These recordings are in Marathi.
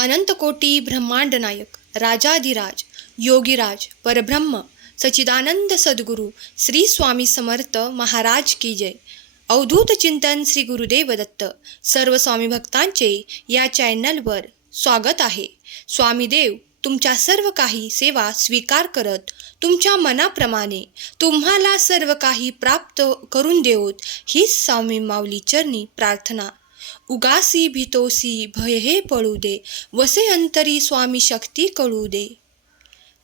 अनंतकोटी ब्रह्मांड नायक राजाधिराज योगीराज परब्रह्म सचिदानंद सद्गुरू श्री स्वामी समर्थ महाराज की जय. अवधूत चिंतन श्री गुरुदेव दत्त सर्व स्वामी भक्तांचे या चॅनलवर स्वागत आहे. स्वामीदेव तुमच्या सर्व काही सेवा स्वीकार करत तुमच्या मनाप्रमाणे तुम्हाला सर्व काही प्राप्त करून देऊत हीच स्वामी माऊली चरणी प्रार्थना. उगासी भितोसी भय हे पळू दे वसे अंतरी स्वामी शक्ती कळू दे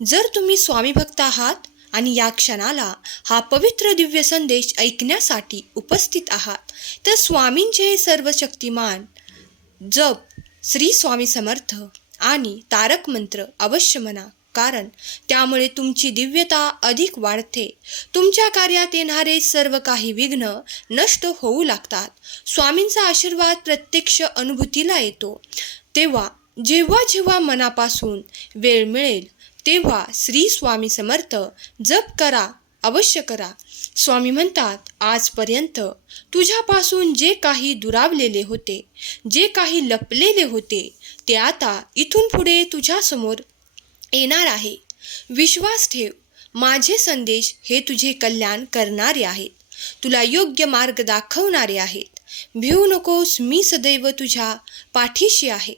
जर तुम्ही स्वामी भक्त आहात आणि या क्षणाला हा पवित्र दिव्य संदेश ऐकण्यासाठी उपस्थित आहात तर स्वामींचे हे सर्व शक्तिमान जप श्री स्वामी समर्थ आणि तारक मंत्र अवश्य म्हणा. कारण त्यामुळे तुमची दिव्यता अधिक वाढते. तुमच्या कार्यात येणारे सर्व काही विघ्न नष्ट होऊ लागतात. स्वामींचा आशीर्वाद प्रत्यक्ष अनुभूतीला येतो. तेव्हा जेव्हा जेव्हा मनापासून वेळ मिळेल तेव्हा श्री स्वामी समर्थ जप करा अवश्य करा. स्वामी म्हणतात आजपर्यंत तुझ्यापासून जे काही दुरावलेले होते जे काही लपलेले होते ते आता इथून पुढे तुझ्यासमोर येणार आहे. विश्वास ठेव. माझे संदेश हे तुझे कल्याण करणारे आहेत. तुला योग्य मार्ग दाखवणारे आहेत. भिवू नकोस मी सदैव तुझ्या पाठीशी आहे.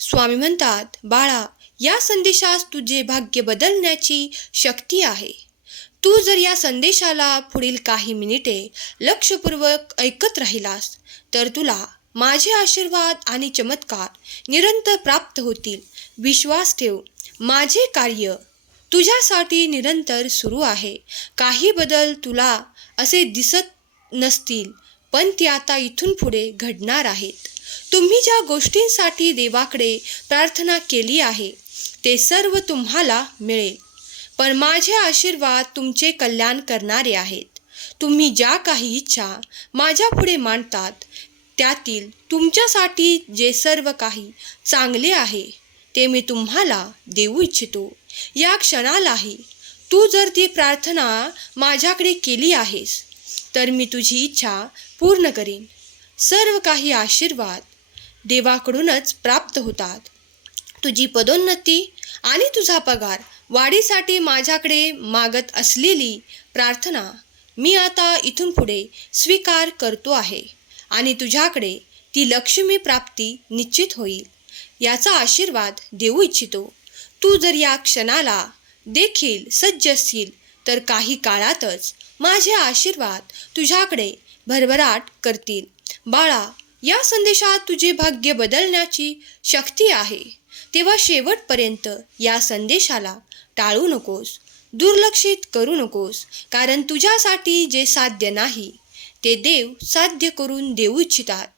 स्वामी म्हणतात बाळा या संदेशास तुझे भाग्य बदलण्याची शक्ती आहे. तू जर या संदेशाला पुढील काही मिनिटे लक्षपूर्वक ऐकत राहिलास तर तुला माझे आशीर्वाद आणि चमत्कार निरंतर प्राप्त होतील. विश्वास ठेव. माझे कार्य तुझ्यासाठी निरंतर सुरू आहे. काही बदल तुला असे दिसत नसतील पण ते आता इथून पुढे घडणार आहेत. तुम्ही ज्या गोष्टींसाठी देवाकडे प्रार्थना केली आहे ते सर्व तुम्हाला मिळेल. पण माझे आशीर्वाद तुमचे कल्याण करणारे आहेत. तुम्ही ज्या काही इच्छा माझ्या पुढे मांडतात त्यातील तुमच्यासाठी जे सर्व काही चांगले आहे ते मी तुम्हाला देऊ इच्छितो. या क्षणालाही तू जर ती प्रार्थना माझ्याकडे केली आहेस तर मी तुझी इच्छा पूर्ण करीन. सर्व काही आशीर्वाद देवाकडूनच प्राप्त होतात. तुझी पदोन्नती आणि तुझा पगार वाढीसाठी माझ्याकडे मागत असलेली प्रार्थना मी आता इथून पुढे स्वीकार करतो आहे आणि तुझ्याकडे ती लक्ष्मी प्राप्ती निश्चित होईल. याचा आशीर्वाद देऊ इच्छितो. तू जर या क्षणाला देखील सज्ज असशील तर काही काळातच माझे आशीर्वाद तुझ्याकडे भरभराट करतील. बाळा या संदेशात तुझे भाग्य बदलण्याची शक्ती आहे. तेव्हा शेवटपर्यंत या संदेशाला टाळू नकोस दुर्लक्षित करू नकोस कारण तुझ्यासाठी जे साध्य नाही ते देव साध्य करून देऊ इच्छितात.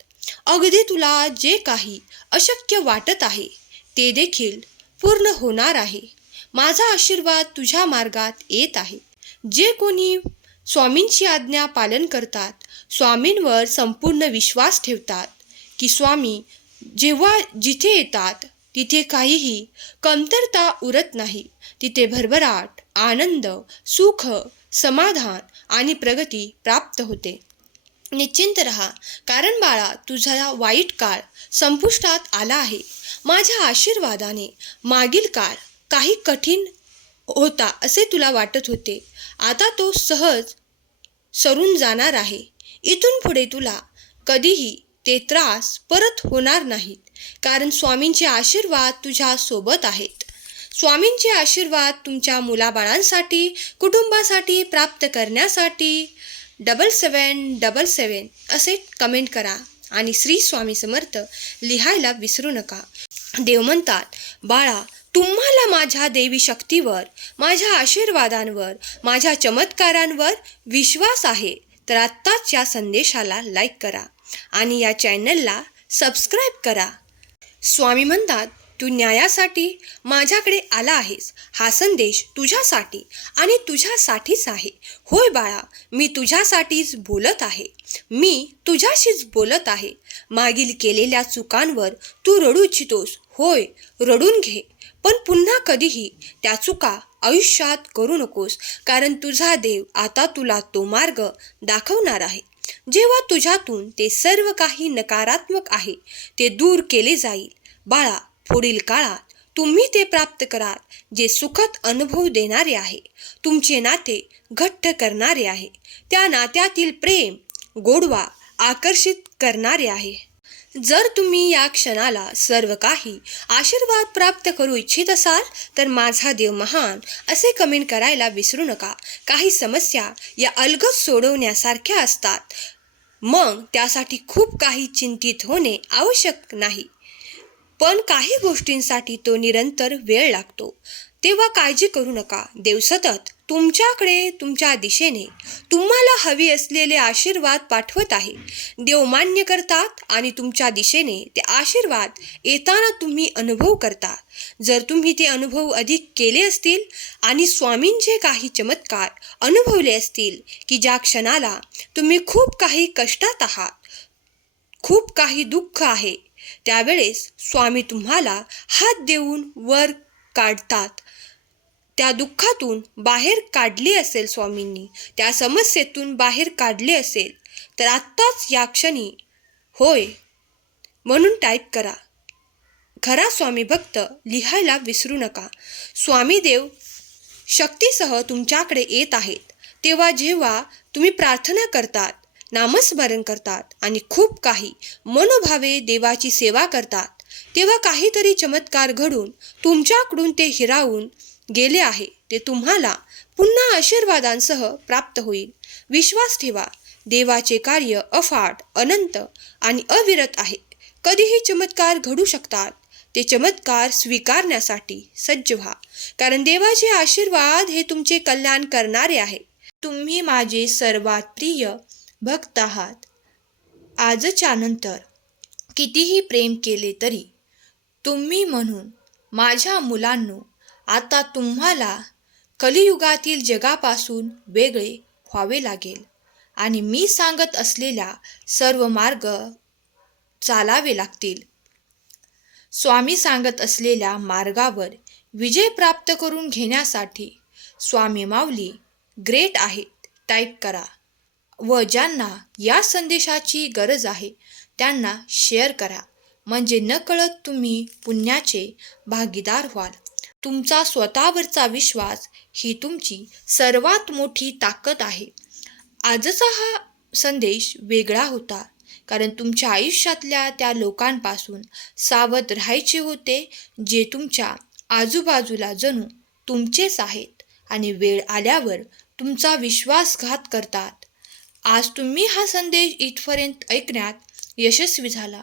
अगदी तुला जे काही अशक्य वाटत आहे ते देखील पूर्ण होणार आहे. माझा आशीर्वाद तुझ्या मार्गात येत आहे. जे कोणी स्वामींची आज्ञा पालन करतात स्वामींवर संपूर्ण विश्वास ठेवतात की स्वामी जेव्हा जिथे येतात तिथे काहीही कमतरता उरत नाही. तिथे भरभराट आनंद सुख समाधान आणि प्रगती प्राप्त होते. निश्चिंत रहा. कारण बाळा तुझा वाईट काळ संपुष्टात आला आहे. माझ्या आशीर्वादाने मागील काळ काही कठीण होता असे तुला वाटत होते. आता तो सहज सरून जाणार आहे. इथून पुढे तुला कधीही ते त्रास परत होणार नाहीत. कारण स्वामींचे आशीर्वाद तुझ्या सोबत आहेत. स्वामींचे आशीर्वाद तुमच्या मुलाबाळांसाठी कुटुंबासाठी प्राप्त करण्यासाठी डबल सेवन डबल सेवन असे कमेंट करा. आणि श्री स्वामी समर्थ लिहायला विसरू नका. देव म्हणतात बाळा तुम्हाला माझ्या देवी शक्तीवर माझ्या आशीर्वादांवर माझ्या चमत्कारांवर विश्वास आहे. तर आत्ताच या संदेशाला लाईक करा आणि या चॅनलला सबस्क्राईब करा. स्वामी म्हणतात तू न्यायासाठी माझ्याकडे आला आहेस. हा संदेश तुझ्यासाठी आणि तुझ्यासाठीच आहे. होय बाळा मी तुझ्यासाठीच बोलत आहे. मी तुझ्याशीच बोलत आहे. मागील केलेल्या चुकांवर तू रडू इच्छितोस. होय रडून घे. पण पुन्हा कधीही त्या चुका आयुष्यात करू नकोस कारण तुझा देव आता तुला तो मार्ग दाखवणार आहे. जेव्हा तुझ्यातून ते सर्व काही नकारात्मक आहे ते दूर केले जाईल. बाळा पुढील काळात तुम्ही ते प्राप्त कराल जे सुखद अनुभव देणारे आहे. तुमचे नाते घट्ट करणारे आहे. त्या नात्यातील प्रेम गोडवा आकर्षित करणारे आहे. जर तुम्ही या क्षणाला सर्व काही आशीर्वाद प्राप्त करू इच्छित असाल तर माझा देव महान असे कमेंट करायला विसरू नका. काही समस्या या अलगद सोडवण्यासारख्या असतात. मग त्यासाठी खूप काही चिंतित होणे आवश्यक नाही. पण काही गोष्टींसाठी तो निरंतर वेळ लागतो. तेव्हा काळजी करू नका. देव सतत तुमच्याकडे तुमच्या दिशेने तुम्हाला हवी असलेले आशीर्वाद पाठवत आहे. देव मान्य करतात आणि तुमच्या दिशेने ते आशीर्वाद येताना तुम्ही अनुभव करता. जर तुम्ही ते अनुभव अधिक केले असतील आणि स्वामींचे काही चमत्कार अनुभवले असतील की ज्या क्षणाला तुम्ही खूप काही कष्टात आहात खूप काही दुःख आहे त्यावेळेस स्वामी तुम्हाला हात देऊन वर काढतात. त्या दुःखातून बाहेर काढली असेल स्वामींनी त्या समस्येतून बाहेर काढले असेल तर आत्ताच या क्षणी होय म्हणून टाईप करा. खरा स्वामी भक्त लिहायला विसरू नका. स्वामी देव शक्तीसह तुमच्याकडे येत आहेत. तेव्हा जेव्हा तुम्ही प्रार्थना करतात नामस्मरण करतात आणि खूप काही मनोभावे देवाची सेवा करतात. तेव्हा काहीतरी चमत्कार घडून तुमच्याकडून ते हिरावून गेले आहे. ते तुम्हाला पुन्हा आशीर्वादांसह प्राप्त होईल. विश्वास ठेवा. देवाचे कार्य अफाट अनंत आणि अविरत आहे. कधीही चमत्कार घडू शकतात. ते चमत्कार स्वीकारण्यासाठी सज्ज व्हा. कारण देवाचे आशीर्वाद हे तुमचे कल्याण करणारे आहे. तुम्ही माझे सर्वात प्रिय भक्त आहात. आजच्या नंतर कितीही प्रेम केले तरी तुम्ही म्हणून माझ्या मुलांनो आता तुम्हाला कलियुगातील जगापासून वेगळे व्हावे लागेल आणि मी सांगत असलेल्या सर्व मार्ग चालावे लागतील. स्वामी सांगत असलेल्या मार्गावर विजय प्राप्त करून घेण्यासाठी स्वामी माऊली ग्रेट आहेत. टाईप करा. व ज्यांना या संदेशाची गरज आहे त्यांना शेअर करा. म्हणजे नकळत तुम्ही पुण्याचे भागीदार व्हाल. तुमचा स्वतःवरचा विश्वास ही तुमची सर्वात मोठी ताकद आहे. आजचा हा संदेश वेगळा होता कारण तुमच्या आयुष्यातल्या त्या लोकांपासून सावध राहायचे होते जे तुमच्या आजूबाजूला जणू तुमचेच आहेत आणि वेळ आल्यावर तुमचा विश्वासघात करतात. आज तुम्ही हा संदेश इथपर्यंत ऐकण्यात यशस्वी झाला.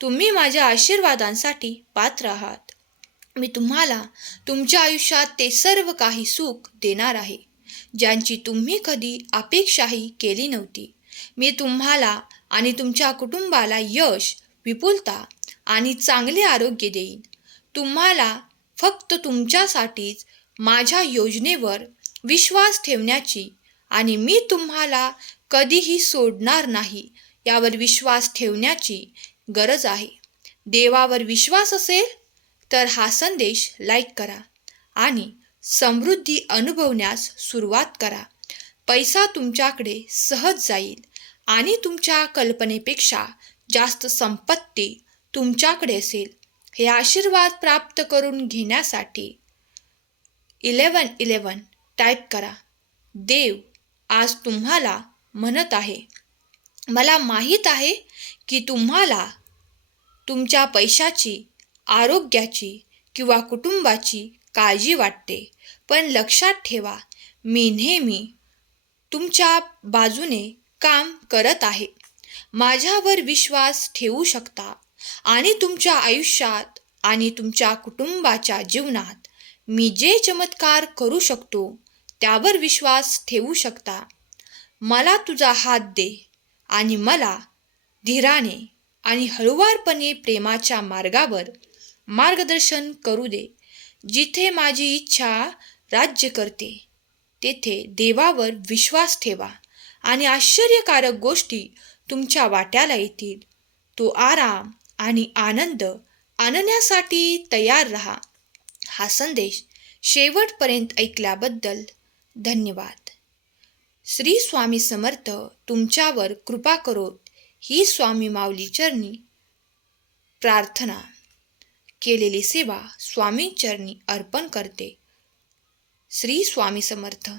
तुम्ही माझ्या आशीर्वादांसाठी पात्र आहात. मी तुम्हाला तुमच्या आयुष्यात ते सर्व काही सुख देणार आहे ज्यांची तुम्ही कधी अपेक्षाही केली नव्हती. मी तुम्हाला आणि तुमच्या कुटुंबाला यश विपुलता आणि चांगले आरोग्य देईन. तुम्हाला फक्त तुमच्यासाठीच माझ्या योजनेवर विश्वास ठेवण्याची आणि मी तुम्हाला कधीही सोडणार नाही यावर विश्वास ठेवण्याची गरज आहे. देवावर विश्वास असेल तर हा संदेश लाईक करा आणि समृद्धी अनुभवण्यास सुरुवात करा. पैसा तुमच्याकडे सहज जाईल आणि तुमच्या कल्पनेपेक्षा जास्त संपत्ती तुमच्याकडे असेल. हे आशीर्वाद प्राप्त करून घेण्यासाठी इलेवन इलेवन टाईप करा. देव आज तुम्हाला म्हणत आहे. मला माहीत आहे की तुम्हाला तुमच्या पैशाची आरोग्याची किंवा कुटुंबाची काळजी वाटते. पण लक्षात ठेवा मी नेहमी तुमच्या बाजूने काम करत आहे. माझ्यावर विश्वास ठेवू शकता आणि तुमच्या आयुष्यात आणि तुमच्या कुटुंबाच्या जीवनात मी जे चमत्कार करू शकतो त्यावर विश्वास ठेवू शकता. मला तुझा हात दे आणि मला धीराने आणि हळुवारपणे प्रेमाच्या मार्गावर मार्गदर्शन करू दे. जिथे माझी इच्छा राज्य करते तेथे देवावर विश्वास ठेवा आणि आश्चर्यकारक गोष्टी तुमच्या वाट्याला येतील. तो आराम आणि आनंद आणण्यासाठी तयार रहा. हा संदेश शेवटपर्यंत ऐकल्याबद्दल धन्यवाद. श्री स्वामी समर्थ तुमच्यावर कृपा करोत ही स्वामी माऊली चरणी प्रार्थना केलेली सेवा स्वामी चरणी अर्पण करते. श्री स्वामी समर्थ.